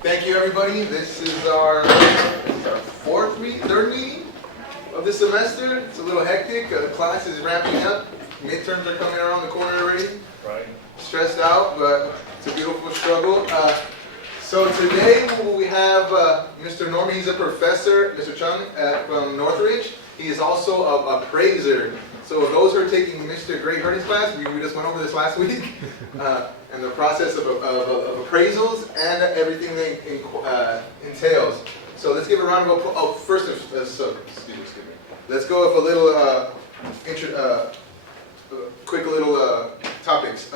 Thank you, everybody. This is our third meeting of the semester. It's a little hectic. The class is ramping up. Midterms are coming around the corner already. Right. Stressed out, but it's a beautiful struggle. So today we have Mr. Normie. He's a professor, Mr. Chung, from Northridge. He is also an appraiser. So those who are taking Mr. Greg Hardy's class, we just went over this last week, and the process of appraisals and everything that entails. So let's give a round of applause. Oh, first, excuse me. Let's go with a little quick little topics.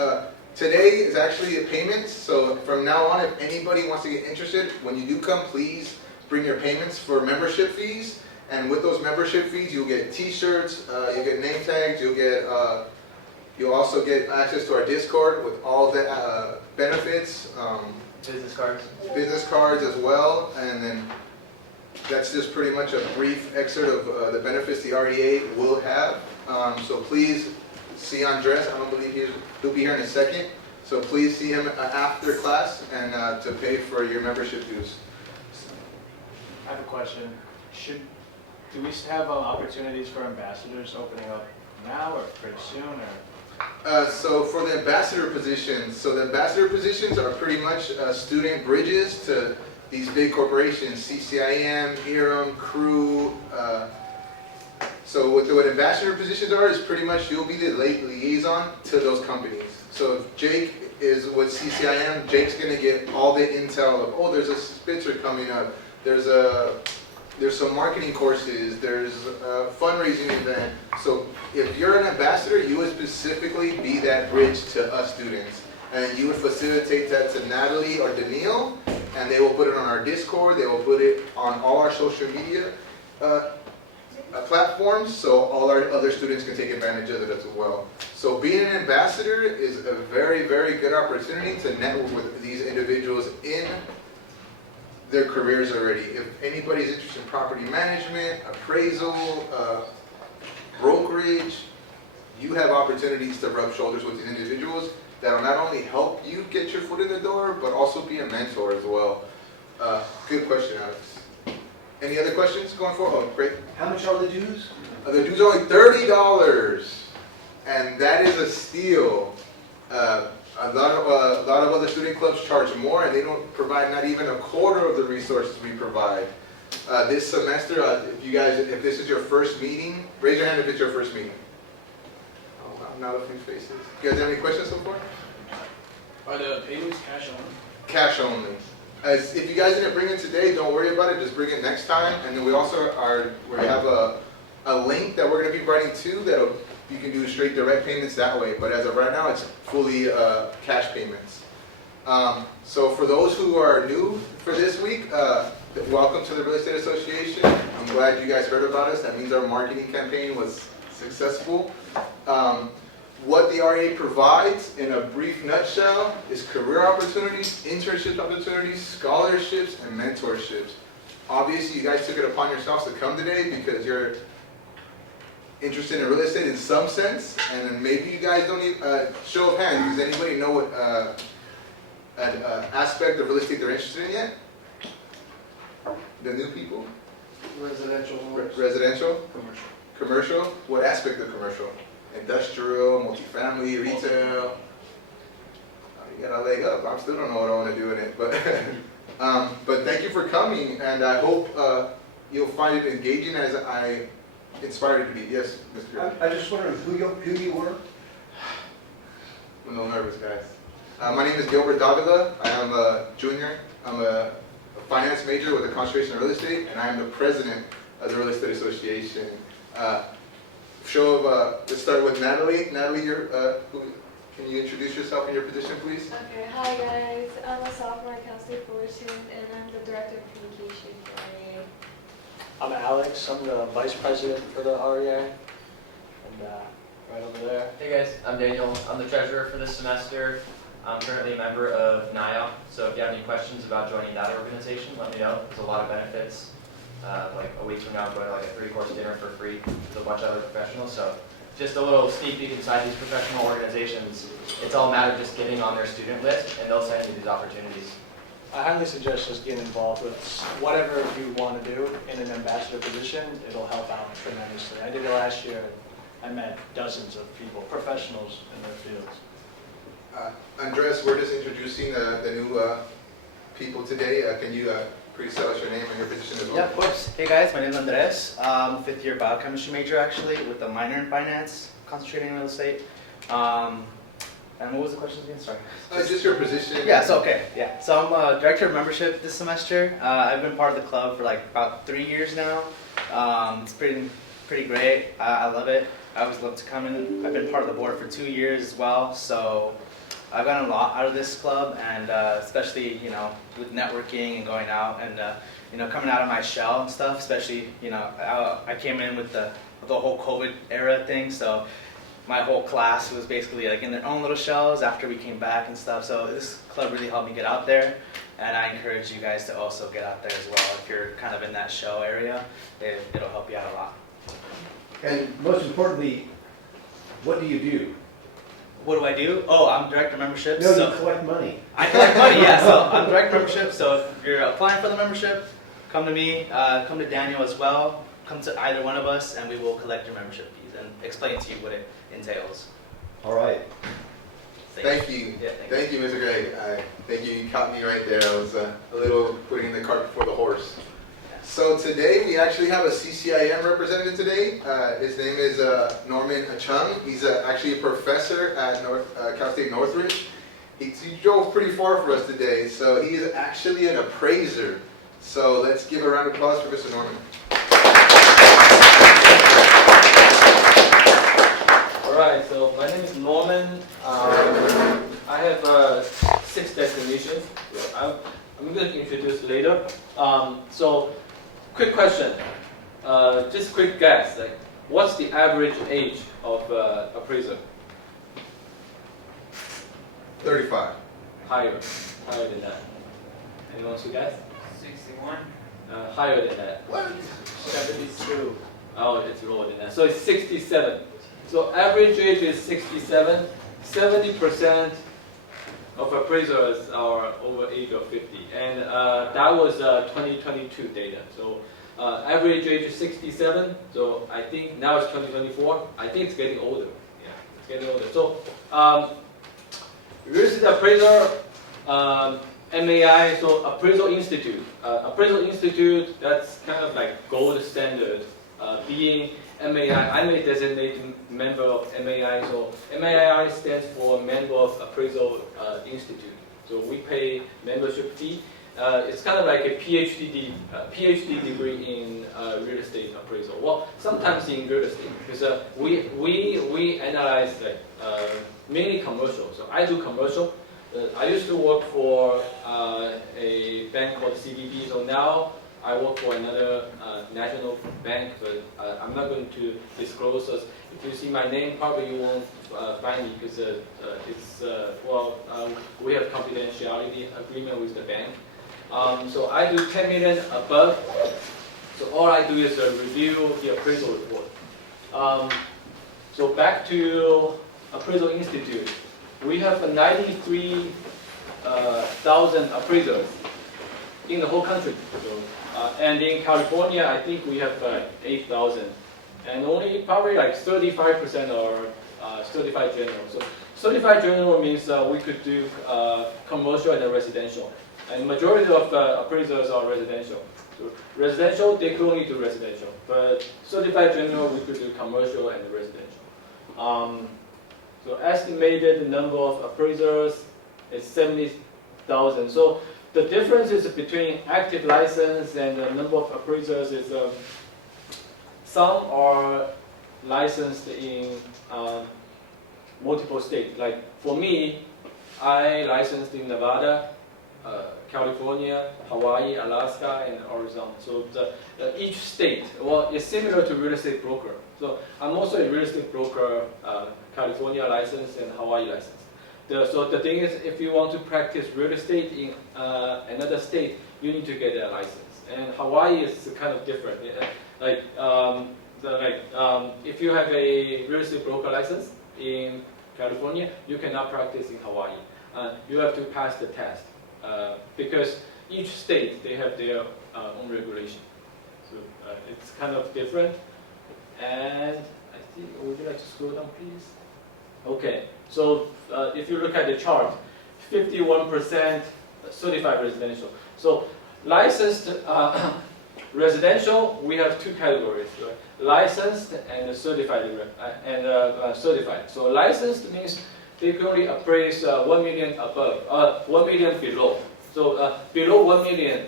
Today is actually a payment. So from now on, if anybody wants to get interested, when you do come, please bring your payments for membership fees. And with those membership fees, you'll get T-shirts, you'll get name tags, you'll also get access to our Discord with all the benefits, business cards as well, and then that's just pretty much a brief excerpt of the benefits the REA will have. So please see Andres. I don't believe he'll be here in a second. So please see him after class and to pay for your membership dues. I have a question. Do we have opportunities for ambassadors opening up now or pretty soon? Or? So for the ambassador positions, are pretty much student bridges to these big corporations, CCIM, IRM, CREW. So what ambassador positions are is pretty much you'll be the liaison to those companies. So if Jake is with CCIM, Jake's going to get all the intel of, oh, there's a Spitzer coming up, there's some marketing courses, there's a fundraising event. So if you're an ambassador, you would specifically be that bridge to us students. And you would facilitate that to Natalie or Daniil, and they will put it on our Discord, they will put it on all our social media platforms, so all our other students can take advantage of it as well. So being an ambassador is a very, very good opportunity to network with these individuals in their careers already. If anybody's interested in property management, appraisal, brokerage, you have opportunities to rub shoulders with these individuals that will not only help you get your foot in the door, but also be a mentor as well. Good question, Alex. Any other questions going forward? Oh, great. How much are the dues? The dues are only $30, and that is a steal. A lot of other student clubs charge more, and they don't provide not even a quarter of the resources we provide. This semester, if this is your first meeting, raise your hand if it's your first meeting. Oh, wow, not a few faces. You guys have any questions so far? Are the payments cash only? Cash only. If you guys didn't bring it today, don't worry about it. Just bring it next time. And then we have a link that we're going to be writing to you can do straight direct payments that way, but as of right now, it's fully cash payments. So for those who are new for this week, welcome to the Real Estate Association. I'm glad you guys heard about us. That means our marketing campaign was successful. What the REA provides, in a brief nutshell, is career opportunities, internship opportunities, scholarships, and mentorships. Obviously, you guys took it upon yourselves to come today because you're interested in real estate in some sense, and then maybe you guys don't even, show of hands, does anybody know what an aspect of real estate they're interested in yet? The new people? Residential homes. Residential? Commercial. Commercial? What aspect of commercial? Industrial, multifamily, retail? You got a leg up. I still don't know what I want to do in it, but thank you for coming, and I hope you'll find it engaging as I inspired to be. Yes, Mr. I just wondering who you were? I'm a little nervous, guys. My name is Gilbert Davila. I am a junior. I'm a finance major with a concentration in real estate, and I am the president of the Real Estate Association. Let's start with Natalie. Natalie, can you introduce yourself and your position, please? Okay, hi guys. I'm a sophomore Cal State 4 student, and I'm the director of communication for REA. I'm Alex. I'm the vice president for the REA, and right over there. Hey guys, I'm Daniel. I'm the treasurer for this semester. I'm currently a member of NIA, so if you have any questions about joining that organization, let me know. There's a lot of benefits. Like a week from now, I'm going to like a 3-course dinner for free with a bunch of other professionals. So just a little sneak peek inside these professional organizations. It's all a matter of just getting on their student list, and they'll send you these opportunities. I highly suggest just getting involved with whatever you want to do in an ambassador position. It'll help out tremendously. I did it last year. I met dozens of people, professionals in their fields. Andres, we're just introducing the new people today. Can you please tell us your name and your position as well? Yeah, of course. Hey guys, my name is Andres. I'm a fifth-year biochemistry major actually, with a minor in finance, concentrating in real estate. And what was the question again? Sorry. Just your position. Yeah, so okay, yeah. So I'm a director of membership this semester. I've been part of the club for like about 3 years now. It's pretty great. I love it. I always love to come in. I've been part of the board for 2 years as well, so I've gotten a lot out of this club, and especially, you know, with networking and going out and, you know, coming out of my shell and stuff, especially, you know, I came in with the whole COVID era thing, so my whole class was basically like in their own little shells after we came back and stuff, so this club really helped me get out there, and I encourage you guys to also get out there as well. If you're kind of in that shell area, it'll help you out a lot. And most importantly, what do you do? What do I do? Oh, I'm director of membership. No, so you collect money. I collect money, yeah. So I'm director of membership. So if you're applying for the membership, come to me, come to Daniel as well. Come to either one of us, and we will collect your membership fees and explain to you what it entails. All right. Thank you. Yeah, Thank you, Mr. Gregg. Thank you. You caught me right there. I was a little putting the cart before the horse. So today we actually have a CCIM representative today. His name is Norman Chung. He's actually a professor at Cal State Northridge. He drove pretty far for us today, so he is actually an appraiser. So let's give a round of applause for Mr. Norman. All right, so my name is Norman. I have 6 designations. I'm going to introduce later. So, quick question. Just quick guess. Like, what's the average age of appraiser? 35. Higher than that. Anyone wants to guess? 61? Higher than that. What? 72. Oh, it's lower than that. So it's 67. So average age is 67. 70% of appraisers are over age of 50, and that was 2022 data. So average age is 67. So I think now it's 2024. I think it's getting older. Yeah, it's getting older. So real estate appraiser, MAI, so Appraisal Institute. Appraisal Institute, that's kind of like gold standard. Being MAI, I'm a designated member of MAI, so MAI stands for Member of Appraisal Institute. So we pay membership fee. It's kind of like a PhD degree in real estate appraisal. Well, sometimes in real estate, because we analyze like mainly commercial. So I do commercial. I used to work for a bank called CDB. So now I work for another national bank, but I'm not going to disclose. If you see my name, probably you won't find me because we have confidentiality agreement with the bank. So I do 10 million above. So all I do is review the appraisal report. So back to Appraisal Institute. We have 93,000 appraisers in the whole country. So, and in California, I think we have 8,000. And only probably like 35% are certified general. So certified general means we could do commercial and residential. And majority of appraisers are residential. So residential, they could only do residential. But certified general, we could do commercial and residential. So estimated number of appraisers is 70,000. So the differences between active license and the number of appraisers is some are licensed in multiple states. Like for me, I licensed in Nevada, California, Hawaii, Alaska, and Arizona. So each state, well, it's similar to real estate broker. So I'm also a real estate broker, California license and Hawaii license. So the thing is, if you want to practice real estate in another state, you need to get a license. And Hawaii is kind of different. If you have a real estate broker license in California, you cannot practice in Hawaii. You have to pass the test. because each state, they have their own regulation. So it's kind of different. And I think, would you like to scroll down, please? Okay, so if you look at the chart, 51% certified residential. So licensed residential, we have two categories, right? Licensed and certified. Certified. So licensed means they can only appraise 1 million above, 1 million below. So below 1 million,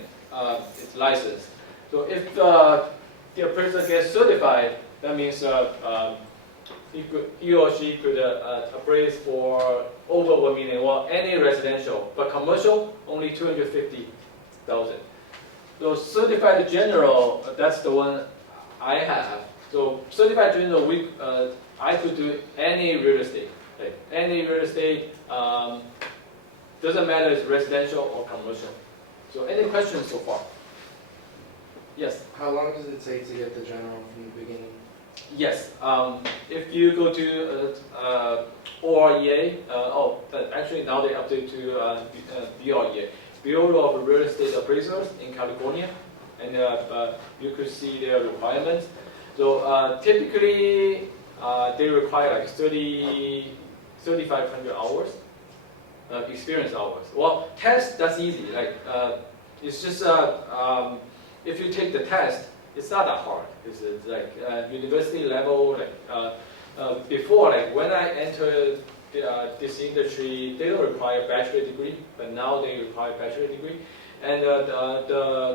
it's licensed. So if the appraiser gets certified, that means he or she could appraise for over 1 million, well, any residential, but commercial, only 250,000. So certified general, that's the one I have. So certified general, I could do any real estate. Like any real estate, doesn't matter if it's residential or commercial. So any questions so far? Yes? How long does it take to get the general from the beginning? Yes. If you go to REA, actually now they update to BREA, Bureau of Real Estate Appraisers in California, and you could see their requirements. So typically they require like 3,500 hours, experience hours. Well, test, that's easy. Like it's just if you take the test, it's not that hard. It's like university level. Like before, like when I entered this industry, they don't require bachelor degree, but now they require bachelor degree. And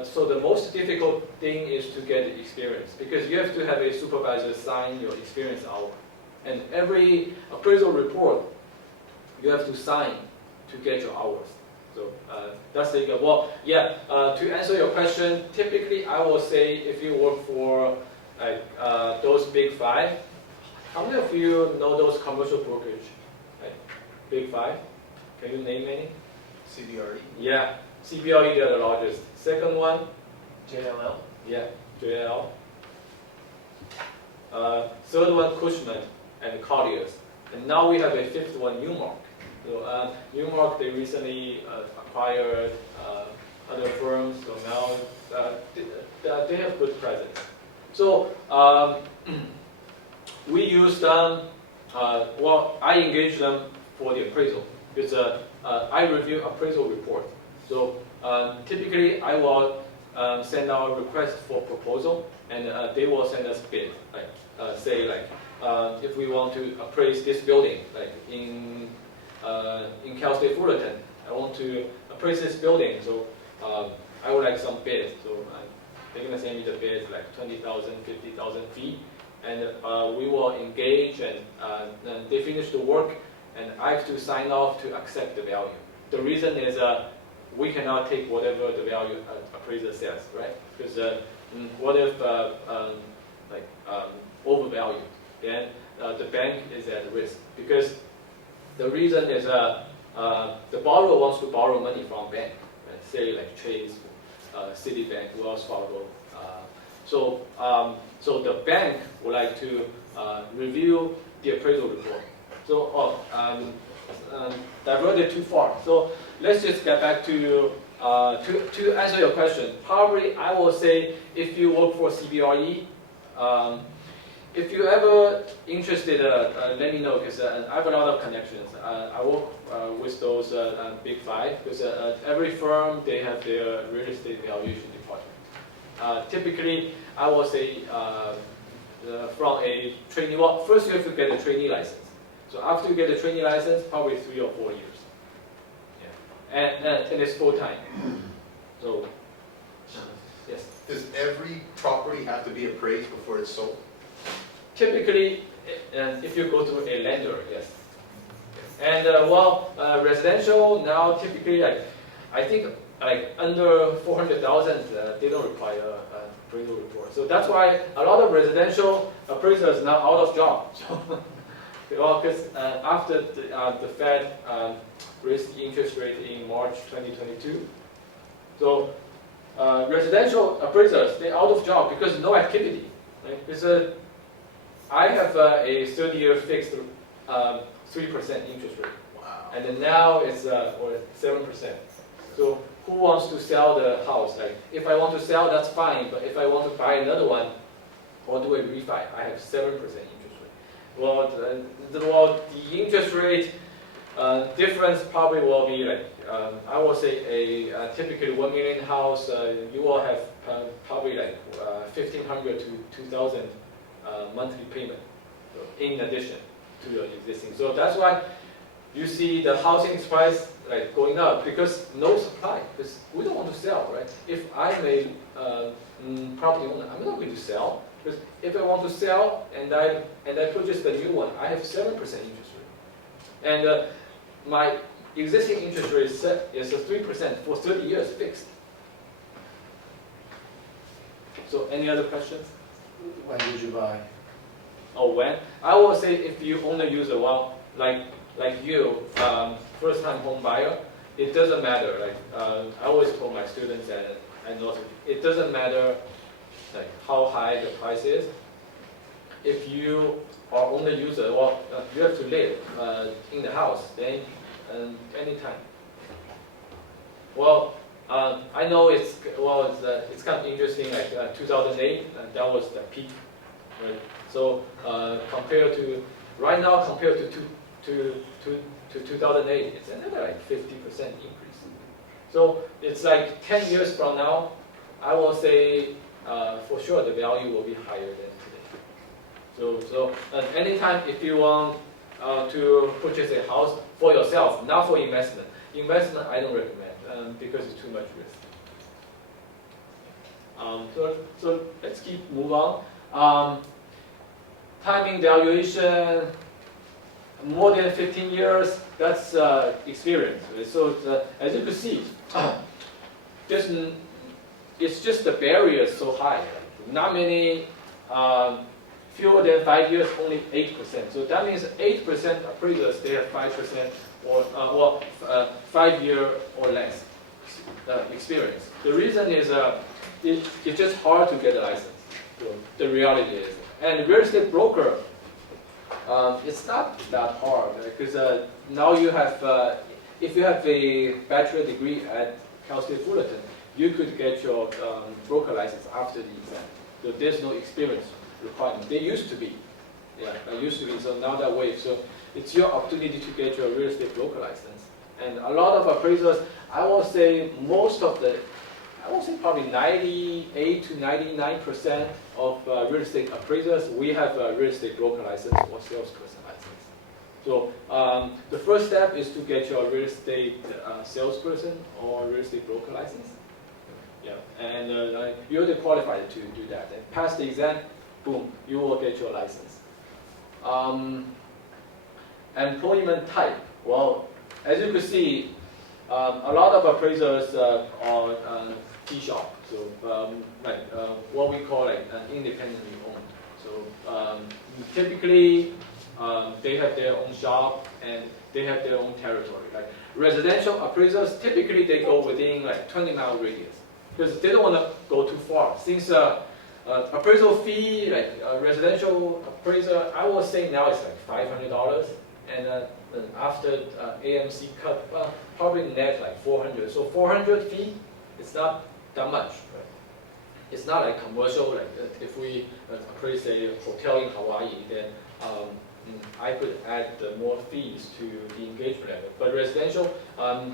so the most difficult thing is to get the experience, because you have to have a supervisor sign your experience hour. And every appraisal report, you have to sign to get your hours. So that's the well, yeah. To answer your question, typically I will say if you work for like those big five, how many of you know those commercial brokerage? Like big five? Can you name any? CBRE. Yeah, CBRE, they're the largest. Second one? JLL. Yeah, JLL. Third one, Cushman and Colliers. And now we have a fifth one, Newmark. So Newmark, they recently acquired other firms, so now they have good presence. So we use them, well, I engage them for the appraisal, because I review appraisal report. So typically I will send out a request for proposal, and they will send us bid, like say like if we want to appraise this building, like in Cal State Fullerton, I want to appraise this building, so I would like some bids. So they're going to send me the bids, like 20,000, 50,000 feet, and we will engage, and they finish the work, and I have to sign off to accept the value. The reason is we cannot take whatever the value appraiser says, right? Because what if overvalued, then the bank is at risk. Because the reason is the borrower wants to borrow money from bank, right? Say like Chase, Citibank, Wells Fargo. So the bank would like to review the appraisal report. So diverted too far. So let's just get back to answer your question. Probably I will say if you work for CBRE, if you're ever interested, let me know, because I have a lot of connections. I work with those big five, because every firm, they have their real estate valuation department. Typically, I will say from a trainee, well, first you have to get a trainee license. So after you get a trainee license, probably 3 or 4 years. Yeah. And it's full time. So, yes. Does every property have to be appraised before it's sold? Typically, if you go to a lender, yes. And residential now typically, like I think like under 400,000, they don't require an appraisal report. So that's why a lot of residential appraisers now out of job. Well, because after the Fed raised the interest rate in March 2022, so residential appraisers, they're out of job because no activity. Right? Because I have a 30-year fixed 3% interest rate. Wow. And then now it's 7%. So who wants to sell the house? Like, if I want to sell, that's fine, but if I want to buy another one, or do a refi, I have 7% interest rate. Well, the interest rate difference probably will be like, I will say a typically 1 million house, you will have probably like 1,500 to 2,000 monthly payment in addition to your existing. So that's why you see the housing price like going up, because no supply, because we don't want to sell, right? If I'm a property owner, I'm not going to sell, because if I want to sell and I purchase the new one, I have 7% interest rate. And my existing interest rate is a 3% for 30 years fixed. So any other questions? When did you buy? Oh, when? I will say if you only use a one, like you, first time home buyer, it doesn't matter. Like I always told my students and also, it doesn't matter like how high the price is. If you are only user, well, you have to live in the house, then anytime. Well, I know it's kind of interesting. Like 2008, that was the peak, right? So compared to right now, compared to 2008, it's another like 50% increase. So it's like 10 years from now, I will say for sure the value will be higher than today. So anytime if you want to purchase a house for yourself, not for investment. Investment I don't recommend because it's too much risk. So let's move on. Timing valuation, more than 15 years, that's experience. So as you can see, it's just the barrier is so high. Not many, fewer than 5 years, only 8%. So that means 8% appraisers, they have 5% or 5 year or less experience. The reason is it's just hard to get a license. The reality is. And real estate broker, it's not that hard because now you have, if you have a bachelor degree at Cal State Fullerton, you could get your broker license after the exam. So there's no experience requirement. They used to be, so now that waived. So it's your opportunity to get your real estate broker license. And a lot of appraisers, I will say probably 98 to 99% of real estate appraisers, we have a real estate broker license or salesperson license. So the first step is to get your real estate salesperson or real estate broker license. Yeah, and you're qualified to do that. And pass the exam, boom, you will get your license. Employment type. Well, as you can see, a lot of appraisers are T-shop, so what we call like an independently owned. So typically, they have their own shop and they have their own territory. Like residential appraisers, typically they go within like 20-mile radius because they don't want to go too far. Since appraisal fee, like residential appraiser, I will say now it's like $500, and after AMC cut, probably net like 400. So 400 fee, it's not that much, right? It's not like commercial. Like if we appraise a hotel in Hawaii, then I could add more fees to the engagement level. But residential,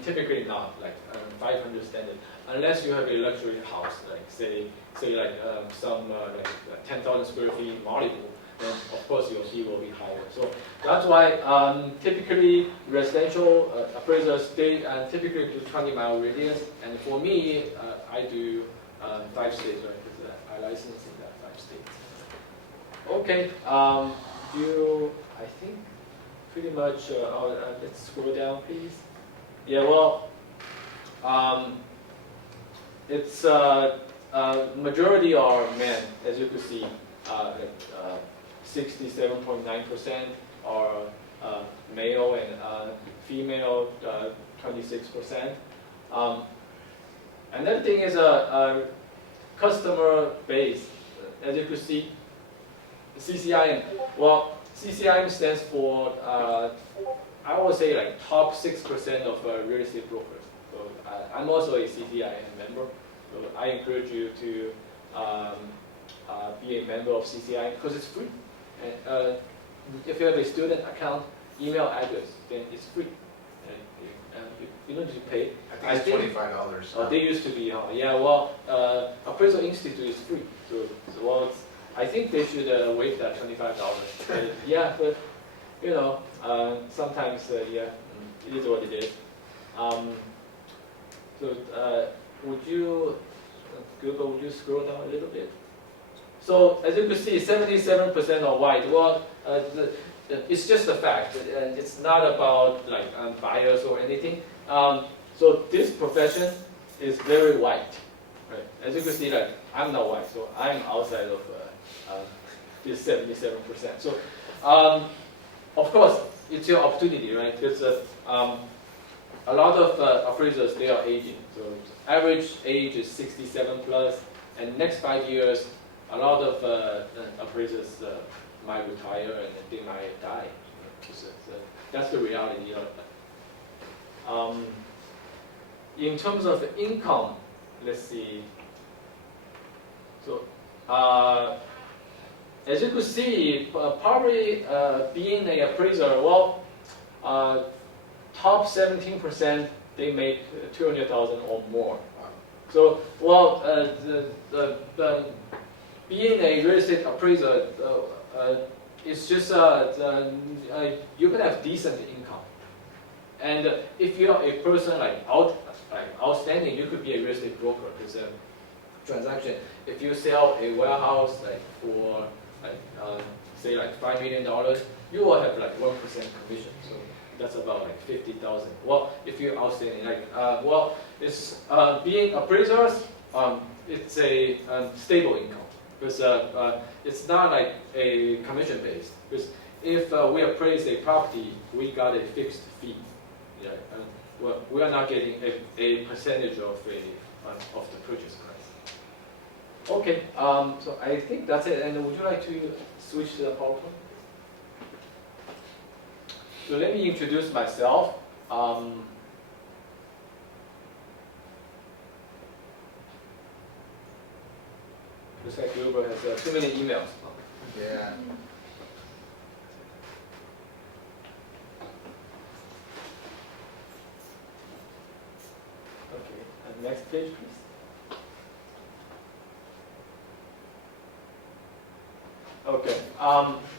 typically not, like 500 standard, unless you have a luxury house, like say like some like 10,000 square feet Malibu, then of course your fee will be higher. So that's why typically residential appraisers, they typically do 20-mile radius, and for me, I do 5 states, right? Because I license in that 5 states. Okay, I think pretty much, let's scroll down please. Yeah, well, it's majority are men, as you can see, 67.9% are male and female 26%. Another thing is a customer base, as you can see, CCIM. Well, CCIM stands for, I would say like top 6% of real estate brokers. So I'm also a CCIM member. So I encourage you to be a member of CCIM because it's free. And if you have a student account, email address, then it's free. And you don't need to pay. I think it's $25. They used to be, yeah. Well, Appraisal Institute is free. So well, I think they should waive that $25. Yeah, but you know, sometimes yeah, it is what it is. Would you, Google, would you scroll down a little bit? So as you can see, 77% are white. Well, it's just a fact. It's not about like bias or anything. So this profession is very white. Right? As you can see, like I'm not white, so I'm outside of this 77%. So of course, it's your opportunity, right? Because a lot of appraisers, they are aging. So average age is 67 plus, and next 5 years, a lot of appraisers might retire and they might die. So that's the reality of it. In terms of income, let's see. So as you could see, probably being an appraiser, well, top 17%, they make 200,000 or more. So, well, being a real estate appraiser, it's just you can have decent income. And if you're a person like outstanding, you could be a real estate broker. Because transaction, if you sell a warehouse like for say like $5 million, you will have like 1% commission. So that's about like 50,000. Well, if you're outstanding, like well, it's being appraisers, it's a stable income because it's not like a commission based. Because if we appraise a property, we got a fixed fee. Yeah, well, we are not getting a percentage of the purchase price. Okay, so I think that's it. And would you like to switch to the PowerPoint? So let me introduce myself. Looks like Google has too many emails. Yeah. Okay, and next page, please. Okay,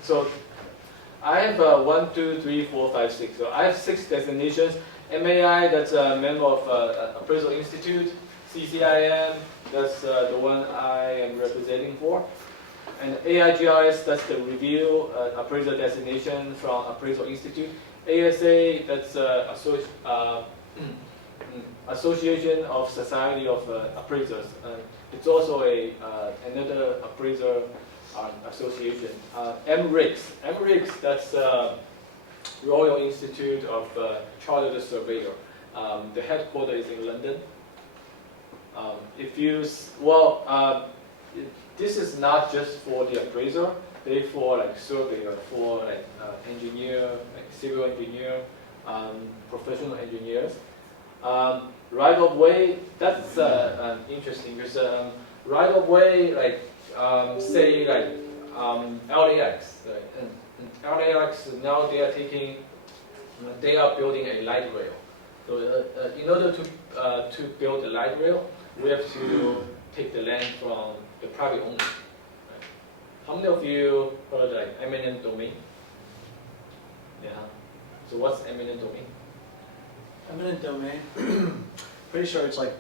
so I have 1, 2, 3, 4, 5, 6. So I have 6 designations. MAI, that's a member of Appraisal Institute. CCIM, that's the one I am representing for. And AIGRS, that's the review appraisal designation from Appraisal Institute. ASA, that's Association of Society of Appraisers. It's also another appraiser association. MRICS, that's Royal Institute of Chartered Surveyor. The headquarters is in London. This is not just for the appraiser. They for like surveyor, for like engineer, like civil engineer, professional engineers. Right of way, that's interesting because right of way, like say like LAX, right? And LAX now they are building a light rail. So in order to build a light rail, we have to take the land from the private owner. Right? How many of you heard like eminent domain? Yeah. So what's eminent domain? Eminent domain, pretty sure it's like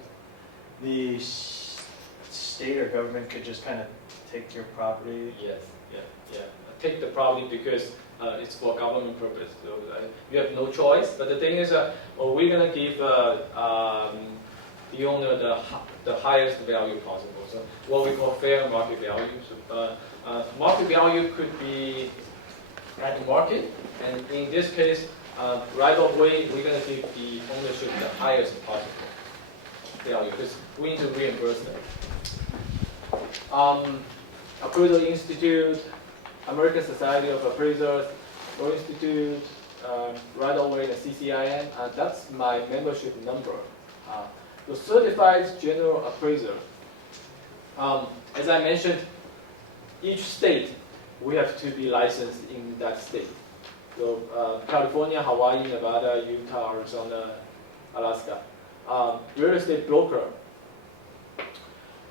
the state or government could just kind of take your property. Yes. Yeah. Take the property because it's for government purpose. So you have no choice. But the thing is, we're gonna give the owner the highest value possible. So what we call fair market value. So, market value could be at the market, and in this case, right of way, we're going to give the ownership the highest possible value because we need to reimburse them. Appraisal Institute, American Society of Appraisers, Law Institute, right of way, the CCIM. That's my membership number. The certified general appraiser, as I mentioned, each state we have to be licensed in that state. So California, Hawaii, Nevada, Utah, Arizona, Alaska. Real estate broker.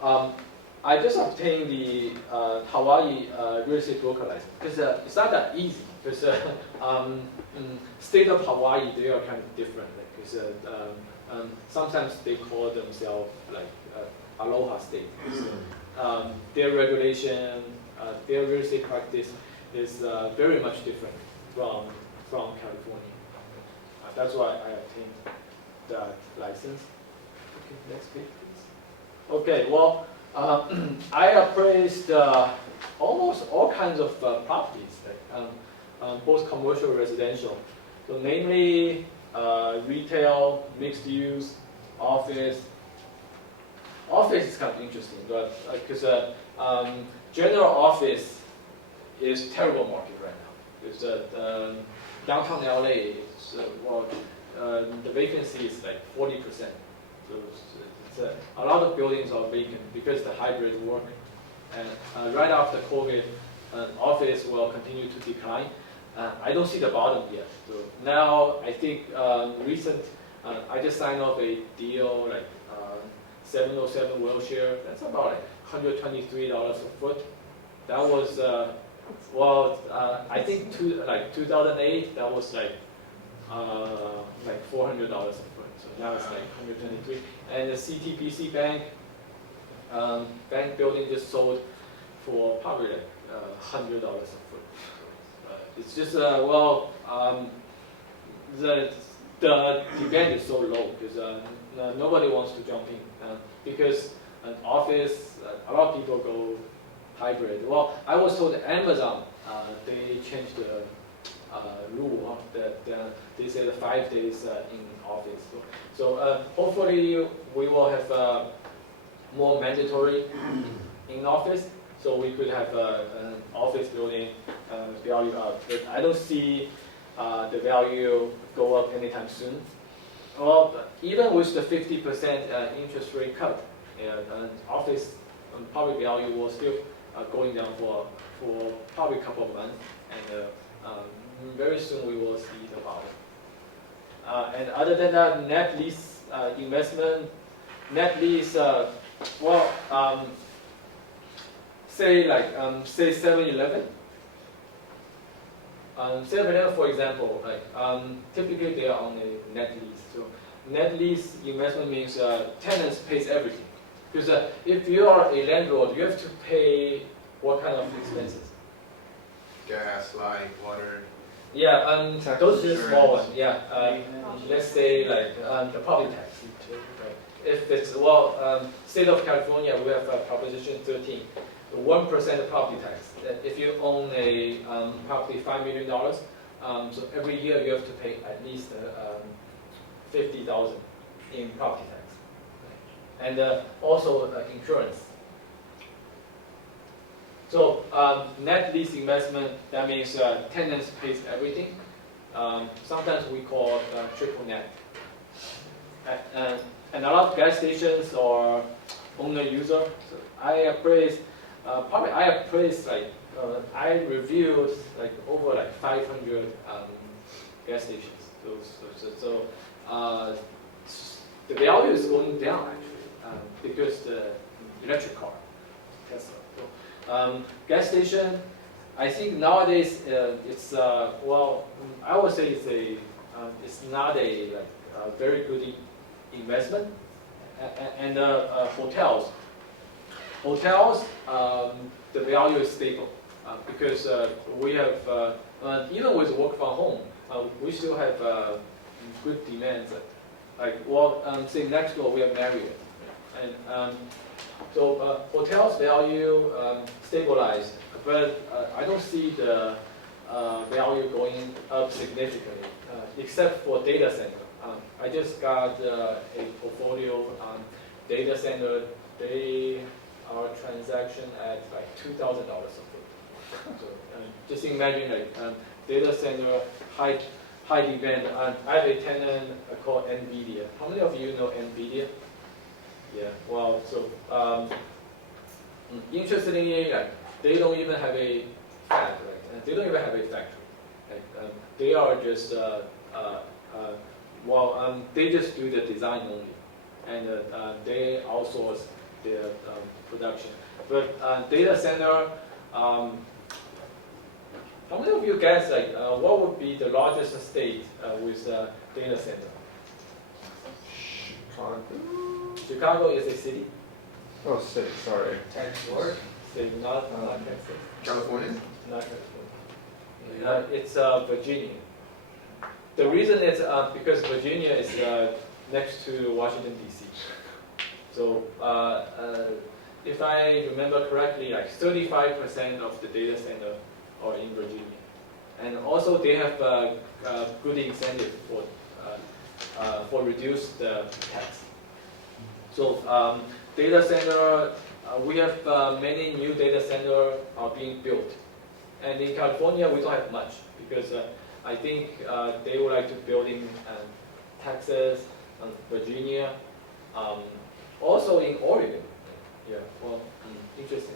I just obtained the Hawaii real estate broker license because it's not that easy. Because state of Hawaii, they are kind of different. Because sometimes they call themselves like Aloha state. Their regulation, their real estate practice is very much different from California. That's why I obtained that license. Okay, next page, please. Okay, well, I appraised almost all kinds of properties, like, both commercial and residential. So namely, retail, mixed use, office. Office is kind of interesting, but because general office is terrible market right now. Because downtown LA is the vacancy is like 40%. So a lot of buildings are vacant because the hybrid work. And right after COVID, office will continue to decline. I don't see the bottom yet. So now I think I just signed off a deal like 707 Wilshire. That's about like $123 a foot. That was I think 2008. That was like $400 a foot. So now it's like 123. And the CTPC bank building just sold for probably like $100 a foot. It's just the demand is so low because nobody wants to jump in because an office, a lot of people go hybrid. Well, I was told Amazon they changed the rule that they said 5 days in office. So hopefully we will have more mandatory in office, so we could have an office building value up. But I don't see the value go up anytime soon. Well, even with the 50% interest rate cut, an office property value will still going down for probably a couple of months, and very soon we will see the bottom. And other than that, net lease investment, net lease, say 7-Eleven. 7-Eleven, for example, typically they are on a net lease. So net lease investment means tenants pays everything. Because if you are a landlord, you have to pay what kind of expenses? Gas, light, water. Yeah, those are the small ones. Yeah, let's say the property tax. If it's state of California, we have Proposition 13, 1% of property tax. If you own a property $5 million, so every year you have to pay at least $50,000 in property tax, and also insurance. So net lease investment, that means tenants pays everything. Sometimes we call it triple net. And a lot of gas stations are owner user. So I reviewed over 500 gas stations. So the value is going down actually because the electric car, Tesla. So, gas station, I think nowadays it's I would say it's not a very good investment. And hotels, the value is stable because we have even with work from home, we still have good demands. Say next door we have Marriott, and so hotels value stabilized, but I don't see the value going up significantly, except for data center. I just got a portfolio data center. They are transaction at $2,000 a foot. So just imagine data center high demand. I have a tenant called NVIDIA. How many of you know NVIDIA? Yeah, well, so interestingly, like, they don't even have a fab, right? They don't even have a factory. Like, they are just, they just do the design only, and they outsource their production. But data center, how many of you guess, like, what would be the largest state with data center? Chicago is a city. Oh, sick, sorry. Texas. State, not Texas. California? Not California. It's Virginia. The reason is because Virginia is next to Washington, D.C. So if I remember correctly, like 35% of the data center are in Virginia. And also they have good incentive for reduced tax. So data center, we have many new data center are being built. And in California, we don't have much because I think they would like to build in Texas, Virginia, also in Oregon. Yeah, well, interesting.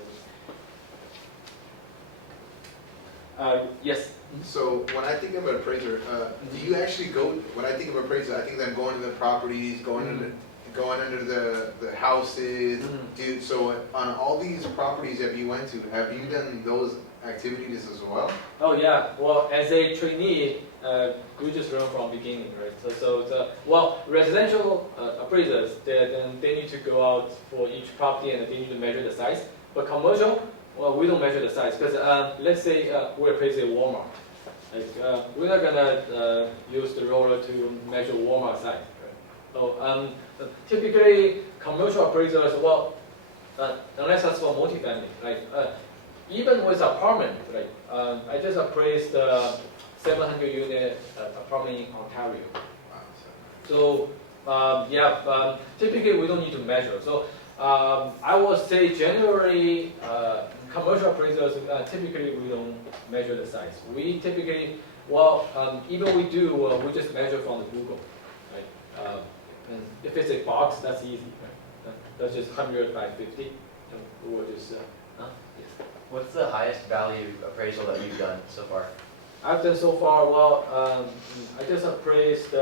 Yes. So when I think of an appraiser, do you actually go, when I think of appraiser, I think that I'm going to the properties, going under the houses. So on all these properties that you went to, have you done those activities as well? Oh yeah, well as a trainee, we just learn from beginning, right? Well, residential appraisers, they need to go out for each property and they need to measure the size. But commercial, well, we don't measure the size because let's say we appraise a Walmart. Like, we're not gonna use the roller to measure Walmart size. Right? So typically, commercial appraisers, well, unless that's for multifamily, like even with apartment, like I just appraised 700 unit apartment in Ontario. So typically we don't need to measure. So I would say generally commercial appraisers typically we don't measure the size. We typically, even we do, we just measure from the Google. Right? And if it's a box, that's easy. Right? That's just 100 by 50. And we'll just yes. What's the highest value appraisal that you've done so far? I've done so far, I just appraised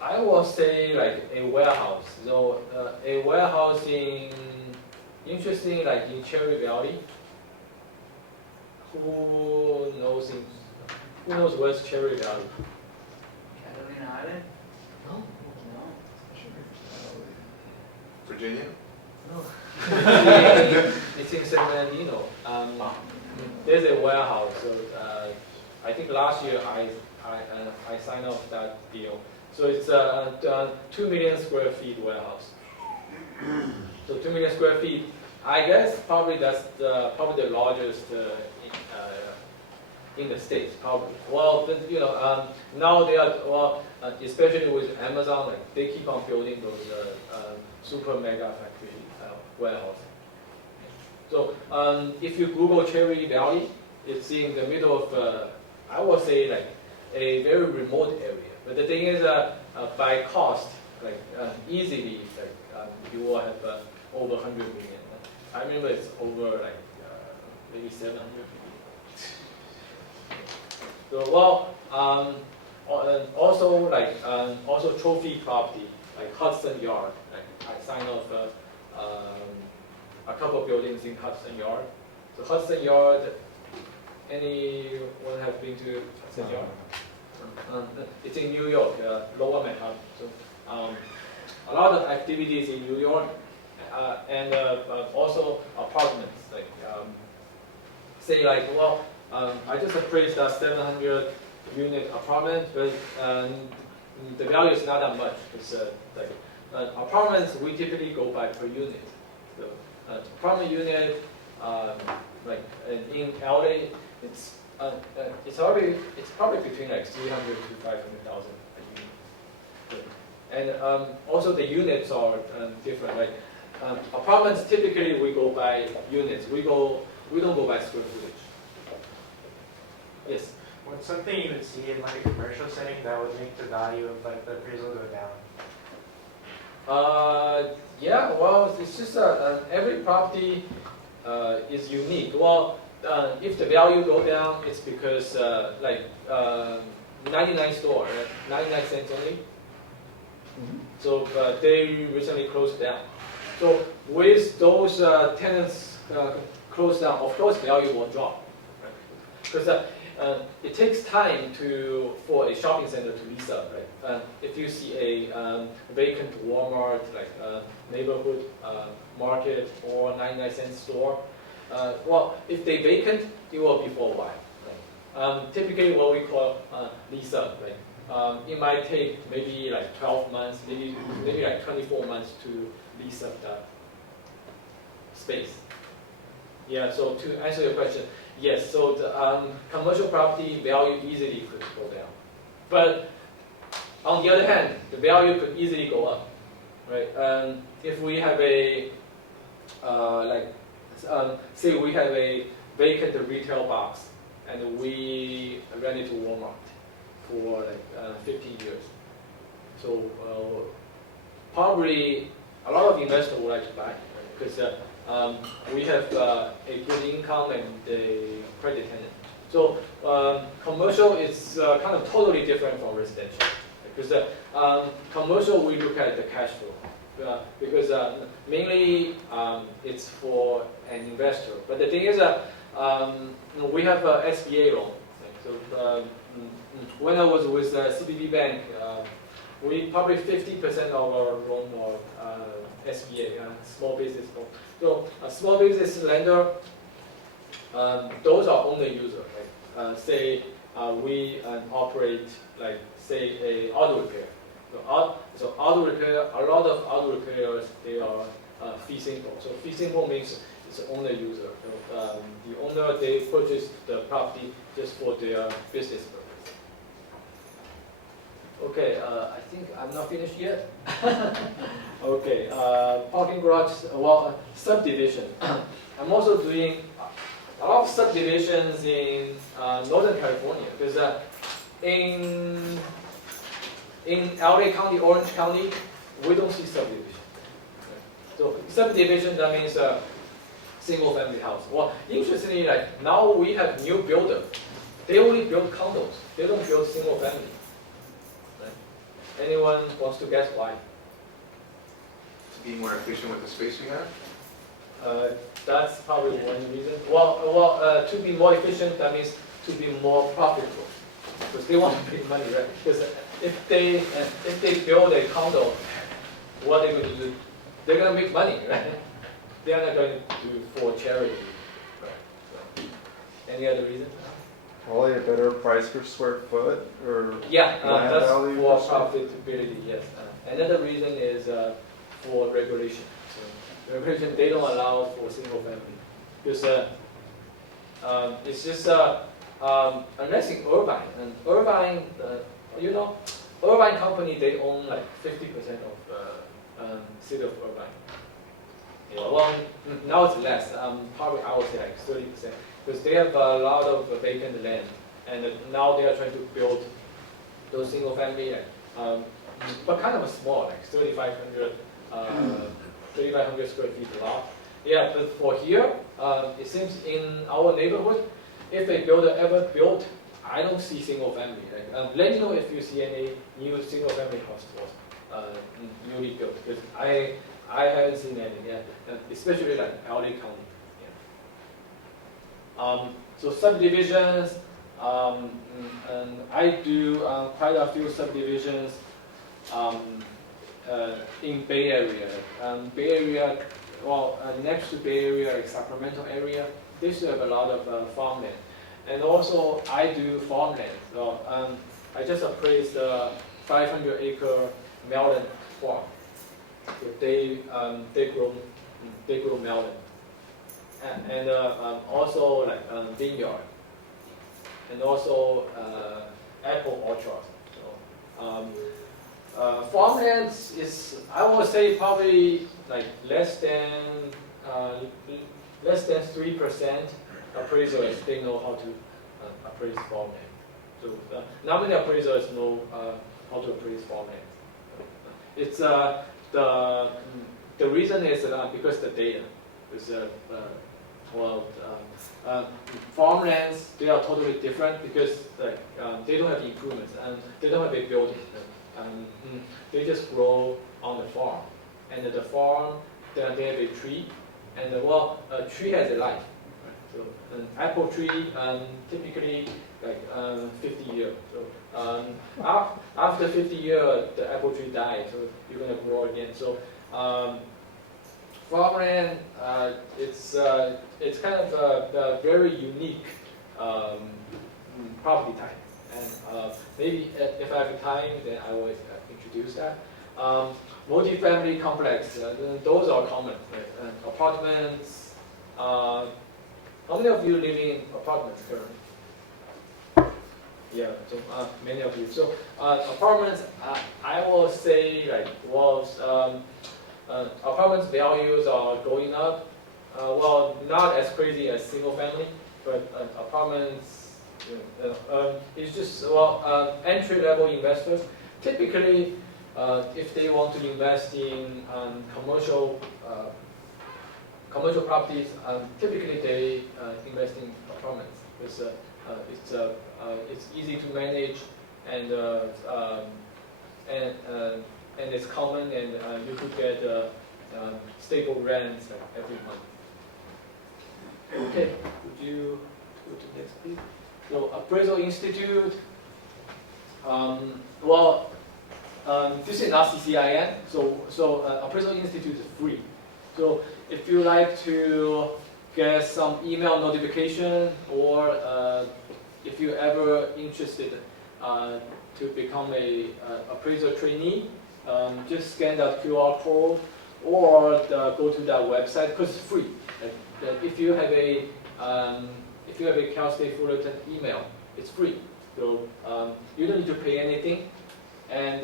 I will say like a warehouse. So a warehouse interesting, like in Cherry Valley. Who knows where's Cherry Valley? Catalina Island? No. Virginia? No. It's in San Bernardino. There's a warehouse. So I think last year I signed off that deal. So it's a 2 million square feet warehouse. So 2 million square feet. I guess probably that's probably the largest in the States. Probably. Well, but, now they are especially with Amazon, like they keep on building those super mega factory warehouse. So if you Google Cherry Valley, it's in the middle of I would say like a very remote area. But the thing is, by cost, like easily, like you will have over 100 million. I remember it's over like maybe 700 million. So also like also trophy property like Hudson Yard. Like I signed off a couple of buildings in Hudson Yard. So Hudson Yard, anyone have been to Hudson Yard? It's in New York, Lower Manhattan. So a lot of activities in New York, and also apartments. Like say like I just appraised that 700 unit apartment, but the value is not that much. It's like apartments we typically go by per unit. So apartment unit, like in LA, it's probably between like 300 to 500,000 a unit. And also the units are different. Like apartments, typically we go by units. We don't go by square footage. Yes. What's something you would see in like a commercial setting that would make the value of like the appraisal go down? Yeah, well, it's just every property is unique. Well, if the value go down, it's because 99 store, 99 cents only. So they recently closed down. So with those tenants closed down, of course value will drop. Because it takes time for a shopping center to lease up, right? If you see a vacant Walmart, like neighborhood market or 99-cent store, well, if they vacant, it will be for a while. Right? Typically, what we call lease up, right? It might take maybe like 12 months, maybe like 24 months to lease up that space. Yeah. So to answer your question. Yes, so the commercial property value easily could go down. But on the other hand, the value could easily go up, right? If we have say we have a vacant retail box and we rent it to Walmart for like 15 years. So probably a lot of investors would like to buy, because we have a good income and a credit tenant. So commercial is kind of totally different from residential. Because commercial, we look at the cash flow. Because mainly it's for an investor. But the thing is we have SBA loan. So when I was with CBB Bank, we probably 50% of our loan are SBA, small business loan. So a small business lender, those are only user. Right? Say we operate like say a auto repair. So auto repair, a lot of auto repairers, they are fee simple. So fee simple means it's the owner user. So, the owner, they purchase the property just for their business purpose. Okay, I think I'm not finished yet. Okay, parking garage, well, subdivision. I'm also doing a lot of subdivisions in Northern California, because in LA County, Orange County, we don't see subdivision. So subdivision, that means single family house. Well, interestingly, like now we have new builder. They only build condos. They don't build single family. Anyone wants to guess why? To be more efficient with the space we have? That's probably one reason. Well, to be more efficient, that means to be more profitable. Because they want to make money, right? Because if they build a condo, what are they going to do? They're going to make money, right? They are not going to do for charity. Right? So, any other reason? Probably a better price per square foot, or yeah, land that's value for per square foot? profitability. Yes. Another reason is for regulation. So regulation, they don't allow for single family, because it's just unless in Irvine, and Irvine, Irvine company, they own like 50% of city of Irvine. Yeah. Well, now it's less. Probably I would say like 30%. Because they have a lot of vacant land, and now they are trying to build those single family, but kind of a small, like 3,500 square feet lot. Yeah, but for here, it seems in our neighborhood, if a builder ever built, I don't see single family. Let me know if you see any new single family house newly built, because I haven't seen any yet, especially like LA County. So subdivisions, and I do quite a few subdivisions in Bay Area. Bay Area, well, next to Bay Area, like Sacramento area, they still have a lot of farmland. And also, I do farmland. So I just appraised a 500-acre melon farm. So they grow melon. And also like vineyard, and also apple orchard. So farmland is, I would say, probably like less than 3% appraisers. They know how to appraise farmland. So nominal appraisal is no how to appraise farmland. It's the reason is because the data is farmlands, they are totally different because they don't have improvements and they don't have a building. They just grow on the farm, and the farm then they have a tree, and a tree has a life. Right? So an apple tree typically 50 years. So after 50 years, the apple tree dies, so you're gonna grow again. So farmland, it's kind of a very unique property type, and maybe if I have time, then I will introduce that. Multi-family complex, those are common. Right? Apartments. How many of you live in apartments currently? Yeah, so many of you. So apartments, I will say apartments values are going up. Not as crazy as single family, but apartments, it's just entry level investors. Typically, if they want to invest in commercial properties, typically they invest in apartments because it's easy to manage and it's common, and you could get stable rents every month. Okay, would you go to the next page? So Appraisal Institute. This is not CCIM, so Appraisal Institute is free. So if you like to get some email notification, or if you're ever interested to become a appraiser trainee, just scan that QR code or go to that website because it's free. If you have a Cal State Fullerton email, it's free. So you don't need to pay anything, and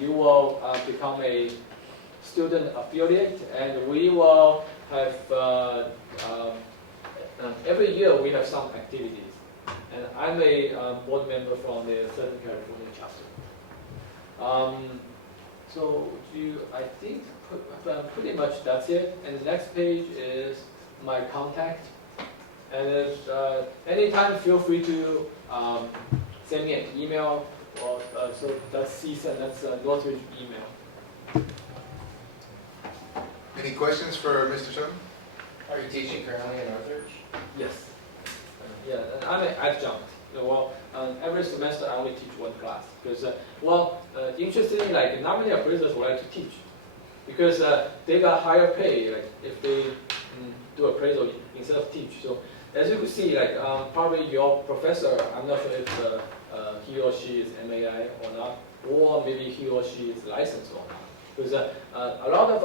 you will become a student affiliate, and we will have every year we have some activities. And I'm a board member from the Southern California chapter. So I think pretty much that's it. And the next page is my contact. And anytime feel free to send me an email. Or, so that's CSUF, that's Northridge email. Any questions for Mr. Sherman? Are you teaching currently in Northridge? Yes. Yeah, and I'm an adjunct. Every semester I only teach one class because, interestingly, not many appraisers would like to teach because they got higher pay if they do appraisal instead of teach. So as you can see, probably your professor, I'm not sure if he or she is MAI or not, or maybe he or she is licensed or not. Because a lot of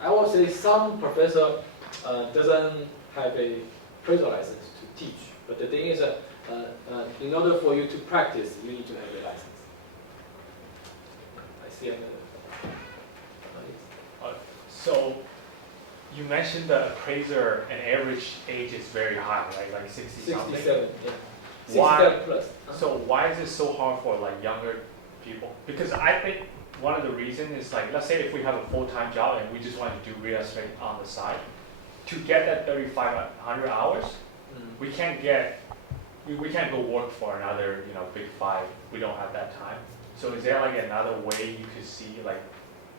I will say some professor doesn't have a appraisal license to teach. But the thing is, in order for you to practice, you need to have a license. I see another. So you mentioned the appraiser and average age is very high, right? Like 60 something? 67, yeah. 67 Why, plus. So why is it so hard for younger people? Because I think one of the reasons is let's say if we have a full-time job and we just want to do real estate on the side, to get that 3,500 hours, we can't go work for another big five. We don't have that time. So is there another way you could see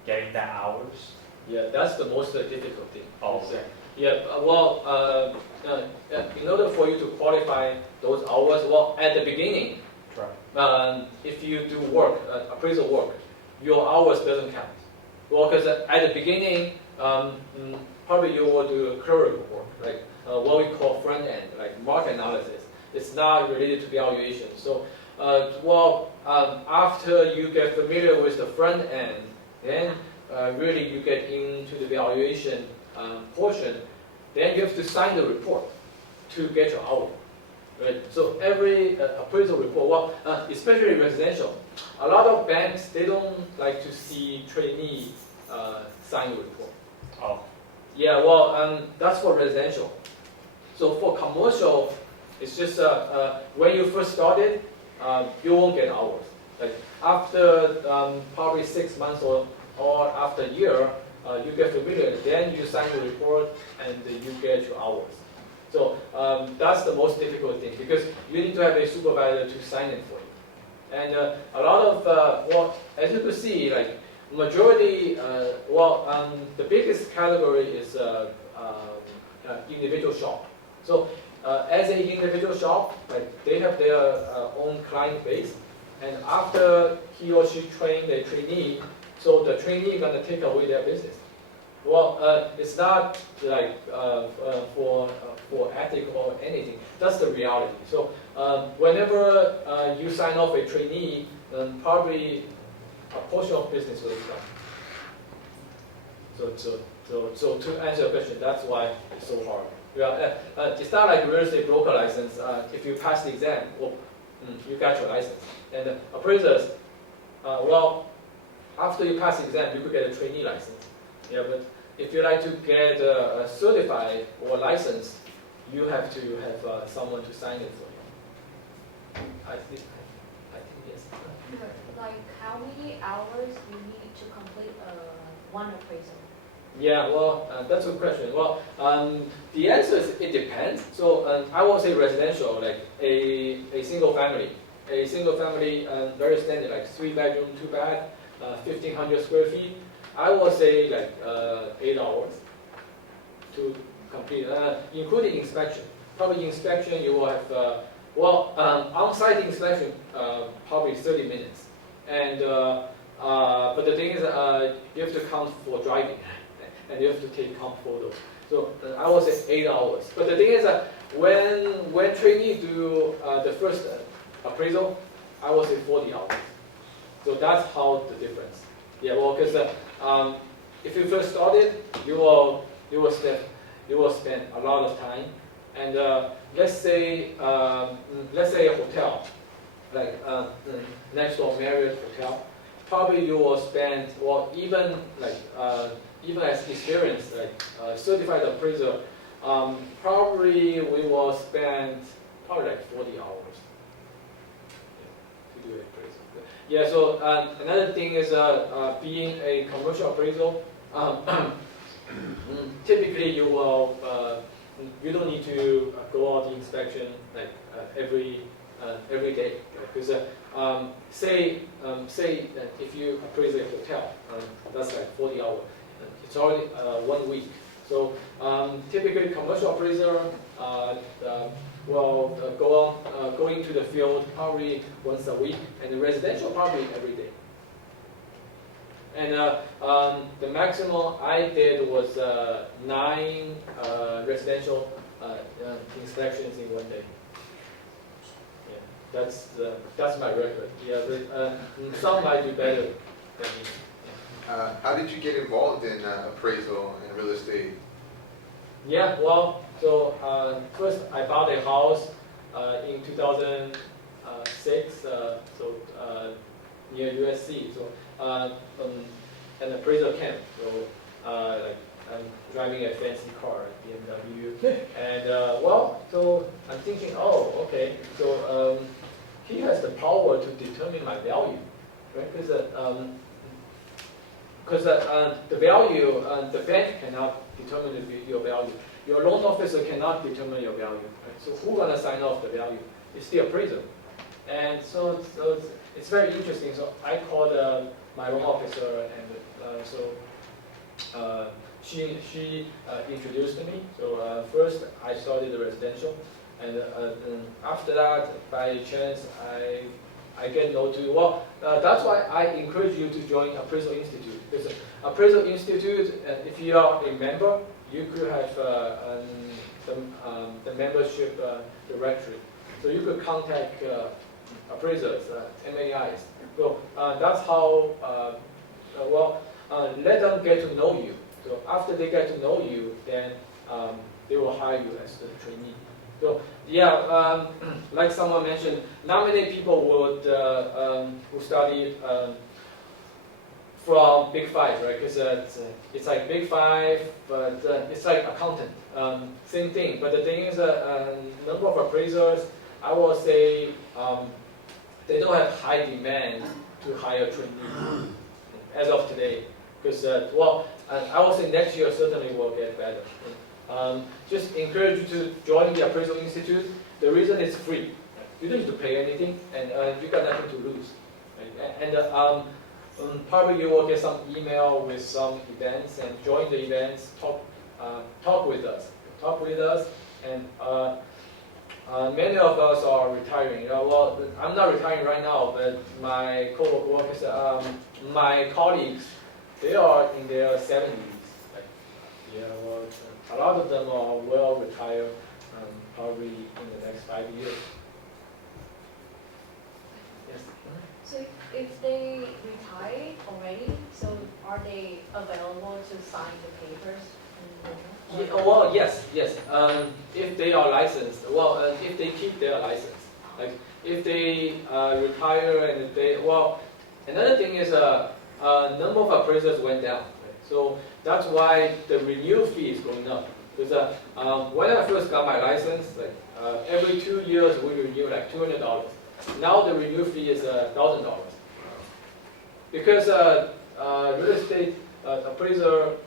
getting that hours? Yeah, that's the most difficult thing. Oh, okay. Yeah, in order for you to qualify those hours, at the beginning, if you do work, appraisal work, your hours doesn't count. Because at the beginning, probably you will do clerical work, what we call front end, market analysis. It's not related to valuation. So, after you get familiar with the front end, then really you get into the valuation portion, then you have to sign the report to get your hour. Right? So every appraisal report, especially residential, a lot of banks, they don't like to see trainee sign the report. Oh. Yeah, that's for residential. So for commercial, It's just when you first started, you won't get hours. Like after probably 6 months or after a year, you get familiar. Then you sign the report and you get your hours. So that's the most difficult thing because you need to have a supervisor to sign it for you. And a lot of well, as you can see, like majority, the biggest category is individual shop. So as an individual shop, like they have their own client base, and after he or she train a trainee, so the trainee is gonna take away their business. Well, it's not like for ethic or anything. That's the reality. So whenever you sign off a trainee, then probably a portion of business will be gone. So to answer your question, that's why it's so hard. It's not like real estate broker license. If you pass the exam, well, you got your license. And appraisers, well, after you pass the exam, you could get a trainee license. Yeah, but if you like to get certified or licensed, you have to have someone to sign it for you. I think yes. Like how many hours you need to complete one appraisal? Yeah, well, that's a good question. Well, the answer is it depends. So I will say residential, like a single family. A single family, very standard, like 3 bedroom, 2 bath, 1,500 square feet. I will say like 8 hours to complete, including inspection. Probably inspection you will have, on-site inspection, probably 30 minutes. And, but the thing is, you have to count for driving. And you have to take count photos. So I will say 8 hours. But the thing is that when trainees do the first appraisal, I will say 40 hours. So that's how the difference. Yeah, well, because if you first started, you will spend a lot of time. And let's say a hotel, like next door Marriott hotel, probably you will spend, well, even as experienced, like certified appraiser, probably we will spend probably like 40 hours to do an appraisal. Yeah, so another thing is being a commercial appraisal, typically you will, you don't need to go out the inspection like every day. Because say if you appraise a hotel, that's like 40 hours. It's already 1 week. So typically commercial appraiser will go into the field probably once a week, and the residential probably every day. And the maximum I did was 9 residential inspections in 1 day. Yeah, that's my record. Yeah, but, some might do better than me. How did you get involved in appraisal and real estate? Yeah, well, so first I bought a house in 2006, near USC. So an appraisal camp. So like I'm driving a fancy car, BMW, and so I'm thinking, oh, okay, so he has the power to determine my value, right? Because the value, the bank cannot determine your value. Your loan officer cannot determine your value. Right? So who's gonna sign off the value? It's the appraiser. And so it's very interesting. So I called my loan officer, and she introduced me. So first I started the residential, and after that, by chance, I get know to, well, that's why I encourage you to join Appraisal Institute. Because Appraisal Institute, if you are a member, you could have the membership directory. So you could contact appraisers, MAIs. So that's how, let them get to know you. So after they get to know you, then they will hire you as a trainee. So yeah, like someone mentioned, not many people would who study from Big Five, right? Because it's like Big Five, but it's like accountant, same thing. But the thing is, number of appraisers, I will say, they don't have high demand to hire trainees as of today. Because I will say next year certainly will get better. Just encourage you to join the Appraisal Institute. The reason it's free. You don't need to pay anything, and you got nothing to lose. Right? And probably you will get some email with some events, and join the events. Talk with us, and many of us are retiring. Well, I'm not retiring right now, but my co-workers, my colleagues, they are in their 70s. A lot of them will retire probably in the next 5 years. Yes. So if they retired already, so are they available to sign the papers? Well, yes. If they are licensed, if they keep their license, like if they retire and another thing is number of appraisers went down. Right? So that's why the renewal fee is going up. Because when I first got my license, like every 2 years we renew like $200. Now the renewal fee is $1,000. Because real estate appraiser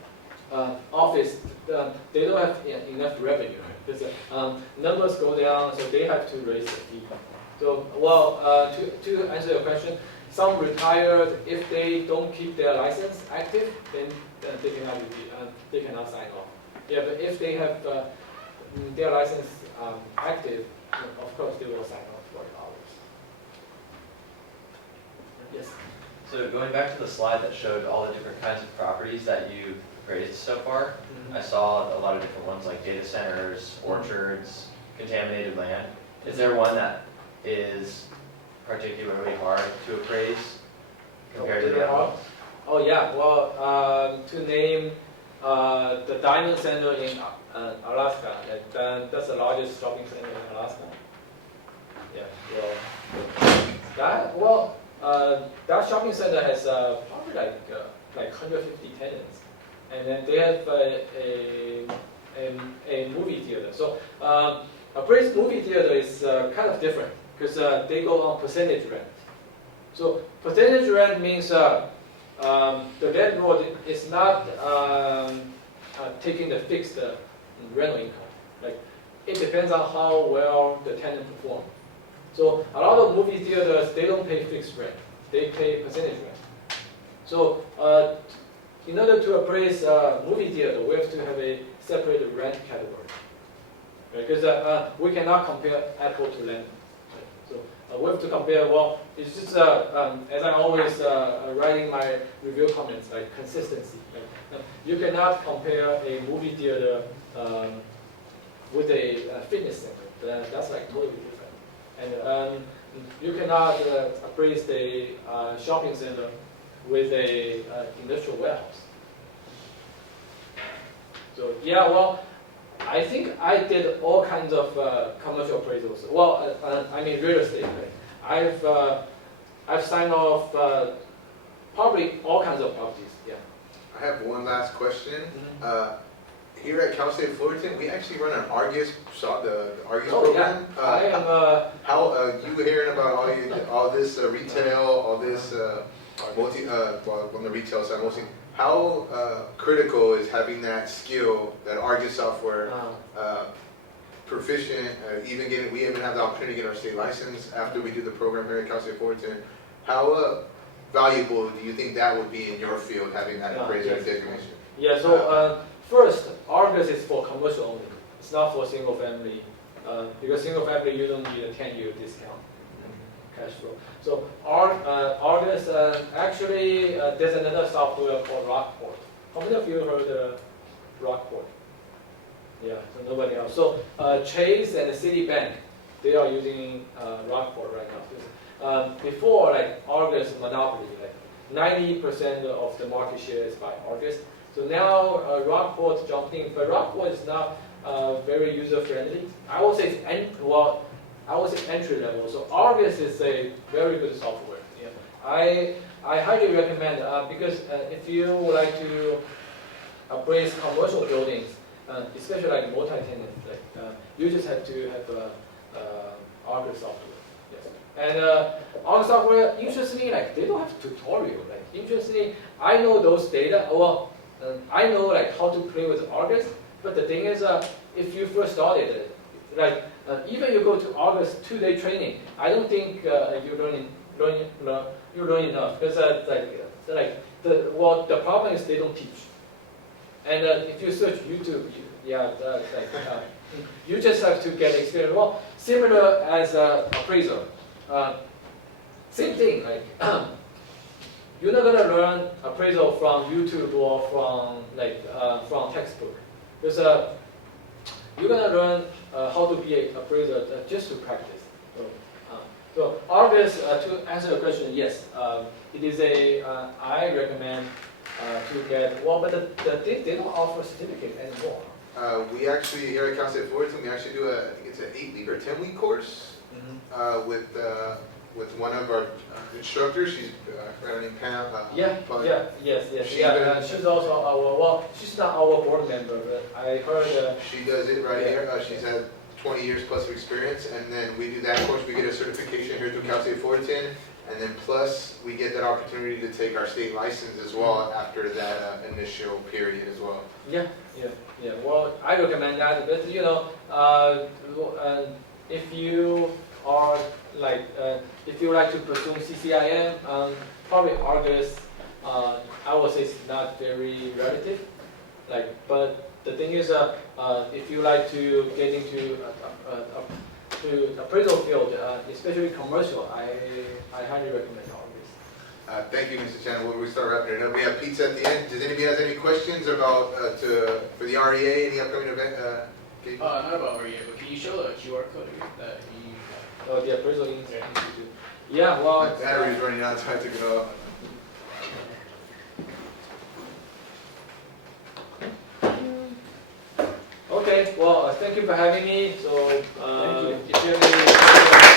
office, they don't have enough revenue. Because numbers go down, so they have to raise the fee. So to answer your question, some retired, if they don't keep their license active, then they cannot sign off. Yeah, but if they have their license active, of course they will sign off for hours. Yes. So going back to the slide that showed all the different kinds of properties that you've appraised so far, I saw a lot of different ones like data centers, orchards, contaminated land. Is there one that is particularly hard to appraise compared to the other ones? Oh yeah, to name the Diamond Center in Alaska, that's the largest shopping center in Alaska. Yeah, that shopping center has probably like 150 tenants, and then they have a movie theater. So appraised movie theater is kind of different because they go on percentage rent. So percentage rent means the landlord is not taking the fixed rental income. Like it depends on how well the tenant performs. So a lot of movie theaters, they don't pay fixed rent. They pay percentage rent. So in order to appraise a movie theater, we have to have a separate rent category. Because we cannot compare apple to lemon. So we have to compare, it's just, as I always write in my review comments, like consistency. You cannot compare a movie theater with a fitness center. That's like totally different. And you cannot appraise the shopping center with a industrial warehouse. So I think I did all kinds of commercial appraisals. I mean real estate. Right? I've signed off probably all kinds of properties. Yeah. I have one last question. Here at Cal State Fullerton, we actually run an Argus, the Argus program. Yeah. I am. How you hearing about all this retail, all this on the retail side mostly? How critical is having that skill, that Argus software, proficient? We even have the opportunity to get our state license after we do the program here at Cal State Fullerton. How valuable do you think that would be in your field, having that appraiser designation? Yeah. So first, Argus is for commercial only. It's not for single family. Because single family, you don't need a 10-year discount cash flow. So Argus, actually, there's another software called Rockport. How many of you heard of Rockport? Yeah, so nobody else. So Chase and Citibank, they are using Rockport right now. Before, like Argus monopoly, like 90% of the market share is by Argus. So now Rockport jumped in, but Rockport is not very user friendly. I would say entry level. So Argus is a very good software. Yeah. I highly recommend because if you would like to appraise commercial buildings, especially like multi-tenant, you just have to have Argus software. Yes. And Argus software, interestingly, like they don't have tutorial. Like interestingly, I know those data. Well, I know like how to play with Argus. But the thing is, if you first started, like even you go to Argus 2-day training, I don't think you're learning enough because the problem is they don't teach. And if you search YouTube, you just have to get experience. Well, similar as appraiser, same thing. Like you're not gonna learn appraisal from YouTube or from textbook, because you're gonna learn how to be an appraiser just to practice. So Argus, to answer your question, yes, it is I recommend to get, well, but they don't offer certificate anymore. We actually, here at Cal State Fullerton, we actually do I think it's an 8-week or 10-week course with one of our instructors. She's right named Pam. She's also our, she's not our board member, but I heard. She does it right here. She's had 20 years plus of experience, and then we do that course. We get a certification here through Cal State Fullerton, and then plus we get that opportunity to take our state license as well after that initial period as well. Yeah. Well, I recommend that, but if you are if you like to pursue CCIM, probably Argus, I would say it's not very relative. But the thing is, if you like to get into to appraisal field, especially commercial, I highly recommend Argus. Thank you, Mr. Chen. We'll start wrapping it up. We have pizza at the end. Does anybody have any questions about for the REA, any upcoming event? Not about REA, but can you show the QR code that you? Oh, the appraisal institute. Yeah, well. My battery's running out, so I took it off. Okay, well, thank you for having me. So, if you have any